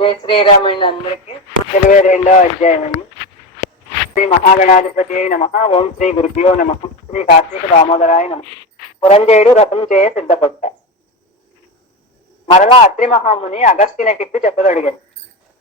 జయ శ్రీరాముని అందరికి 22వ అధ్యాయం అండి. శ్రీ మహాగణాధిపతి నమ. ఓం శ్రీ గురుభ్యో నమ. శ్రీ కార్తీక దామోదరాయ నమ. పురంజయుడు రథం చేయ సిద్ధపడ్డ. మరలా అత్రి మహాముని అగస్త్యునికిట్టు చెప్పదొడిగాడు.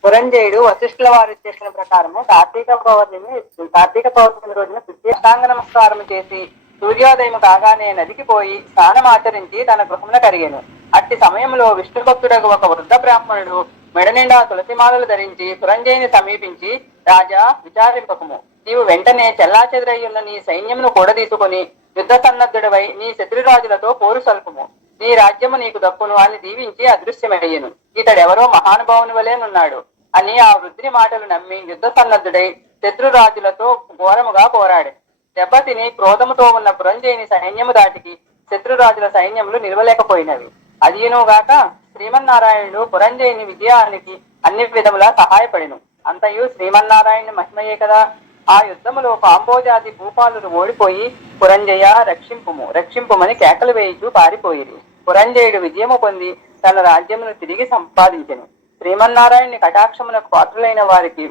పురంజయుడు వశిష్ఠుల వారి చేసిన ప్రకారము కార్తీక పౌర్ణమి రోజున అష్టాంగ నమస్కారం చేసి సూర్యోదయం కాగానే నదికి పోయి స్నానమాచరించి తన గృహమున కరిగెను. అట్టి సమయంలో విష్ణు భక్తుడకు ఒక వృద్ధ బ్రాహ్మణుడు మెడనిండా తులసిమాలలు ధరించి పురంజయుని సమీపించి, రాజా, విచారింపకము. నీవు వెంటనే చెల్లాచెదురయ్యున్న నీ సైన్యమును కూడదీసుకుని యుద్ధ సన్నద్ధుడవై నీ శత్రురాజులతో పోరు సల్పుము. నీ రాజ్యము నీకు దక్కును అని దీవించి అదృశ్యమయ్యను. ఇతడెవరో మహానుభావుని వలేనున్నాడు అని ఆ వృద్ధుని మాటలు నమ్మి యుద్ధ సన్నద్ధుడై శత్రురాజులతో ఘోరముగా పోరాడు. దెబ్బతిని క్రోధముతో ఉన్న పురంజయుని సైన్యము దాటికి శత్రురాజుల సైన్యములు నిలవలేకపోయినవి. అదియునుగాక శ్రీమన్నారాయణుడు పురంజయుని విజయానికి అన్ని విధములా సహాయపడిను. అంతయు శ్రీమన్నారాయణుని మహిమయే కదా. ఆ యుద్ధములో కాంబోజాతి భూపాలురు ఓడిపోయి పురంజయ రక్షింపుమని కేకలు వేయిచూ పారిపోయిరి. పురంజయుడు విజయము పొంది తన రాజ్యమును తిరిగి సంపాదించెను. శ్రీమన్నారాయణుని కటాక్షమునకు పాత్రులైన వారికి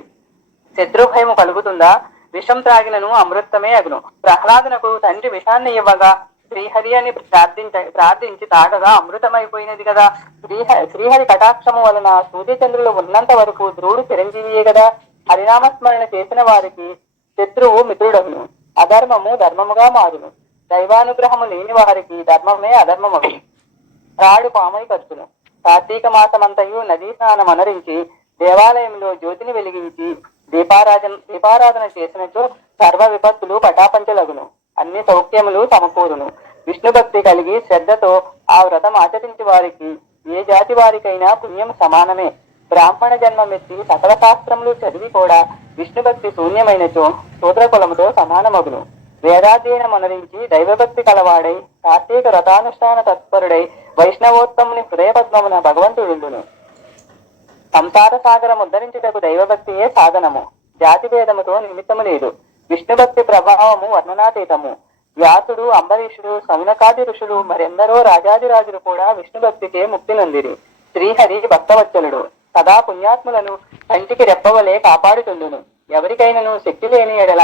శత్రుభయము కలుగుతుందా? విషం త్రాగినను అమృతమే అగును. ప్రహ్లాదునకు తండ్రి విషాన్ని ఇవ్వగా శ్రీహరి అని ప్రార్థించి తాగగా అమృతమైపోయినది కదా. శ్రీహరి కటాక్షము వలన సూర్యచంద్రులు ఉన్నంత వరకు ధ్రువుడు చిరంజీవియే కదా. హరినామస్మరణ చేసిన వారికి శత్రువు మిత్రుడగును. అధర్మము ధర్మముగా మారును. దైవానుగ్రహము లేని వారికి ధర్మమే అధర్మమగును. రాడు పామై ఖర్చును. కార్తీక మాసమంతయు నదీ స్నానం అనరించి దేవాలయంలో జ్యోతిని వెలిగించి దీపారాధన చేసినచో సర్వ విపత్తులు పటాపంచలగును. అన్ని సౌఖ్యములు సమకూరును. విష్ణు భక్తి కలిగి శ్రద్ధతో ఆ వ్రతం ఆచరించి వారికి ఏ జాతి వారికైనా పుణ్యం సమానమే. బ్రాహ్మణ జన్మమెత్తి సకల శాస్త్రములు చదివి కూడా విష్ణు భక్తి శూన్యమైనచో శూద్రకులముతో సమానమగును. వేదాధ్యయనం అనరించి దైవభక్తి కలవాడై కార్తీక వ్రతానుష్ఠాన తత్పరుడై వైష్ణవోత్తముని హృదయపద్మమున భగవంతుడుండును. సంసార సాగరం ఉద్ధరించుటకు దైవభక్తియే సాధనము. జాతి భేదముతో నిమిత్తము లేదు. విష్ణుభక్తి ప్రభావము వర్ణనాతీతము. వ్యాసుడు, అంబరీషుడు, సౌనకాది ఋషులు మరెందరో రాజాదిరాజులు కూడా విష్ణుభక్తికే ముక్తి నొందిరి. శ్రీహరి భక్తవత్సలుడు. సదా పుణ్యాత్ములను కంటికి రెప్పవలే కాపాడుతుండును. ఎవరికైనను శక్తి లేని ఎడల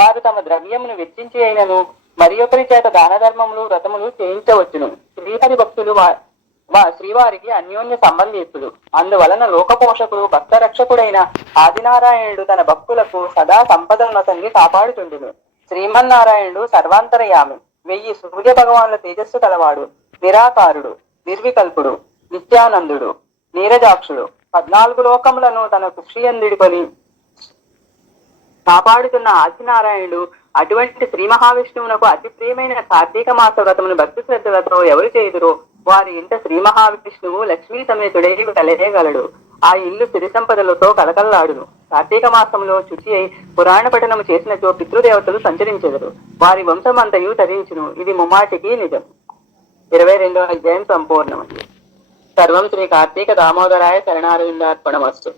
వారు తమ ద్రవ్యమును వెచ్చించి అయినను మరి ఒకరి చేత దాన ధర్మములు వ్రతములు చేయించవచ్చును. శ్రీహరి భక్తులు శ్రీవారికి అన్యోన్య సంబంధితులు. అందువలన లోకపోషకుడు భక్త రక్షకుడైన ఆదినారాయణుడు తన భక్తులకు సదా సంపదలను సంగి కాపాడుతుండును. శ్రీమన్నారాయణుడు సర్వాంతరయామి. 1000 సూర్య భగవానుల తేజస్సు కలవాడు. నిరాకారుడు, నిర్వికల్పుడు, నిత్యానందుడు, నీరజాక్షుడు. 14 లోకములను తన కుక్షియందుడికొని కాపాడుతున్న ఆదినారాయణుడు. అటువంటి శ్రీ మహావిష్ణువునకు అతి ప్రియమైన కార్తీక మాస వ్రతమును భక్తి శ్రద్ధలతో ఎవరు చేయుదురో వారి ఇంట శ్రీ మహావిష్ణువు లక్ష్మీ సమేతుడై కలగలడు. ఆ ఇల్లు సిరి సంపదలతో కలకల్లాడును. కార్తీక మాసంలో శుచి అయి పురాణ పఠనము చేసినచో పితృదేవతలు సంచరించెదరు. వారి వంశమంతయు తరించును. ఇది ముమ్మాటికి నిజం. 22వ అధ్యాయం సంపూర్ణమండి. సర్వం శ్రీ కార్తీక దామోదరాయ శరణారవిందార్పణమస్తు.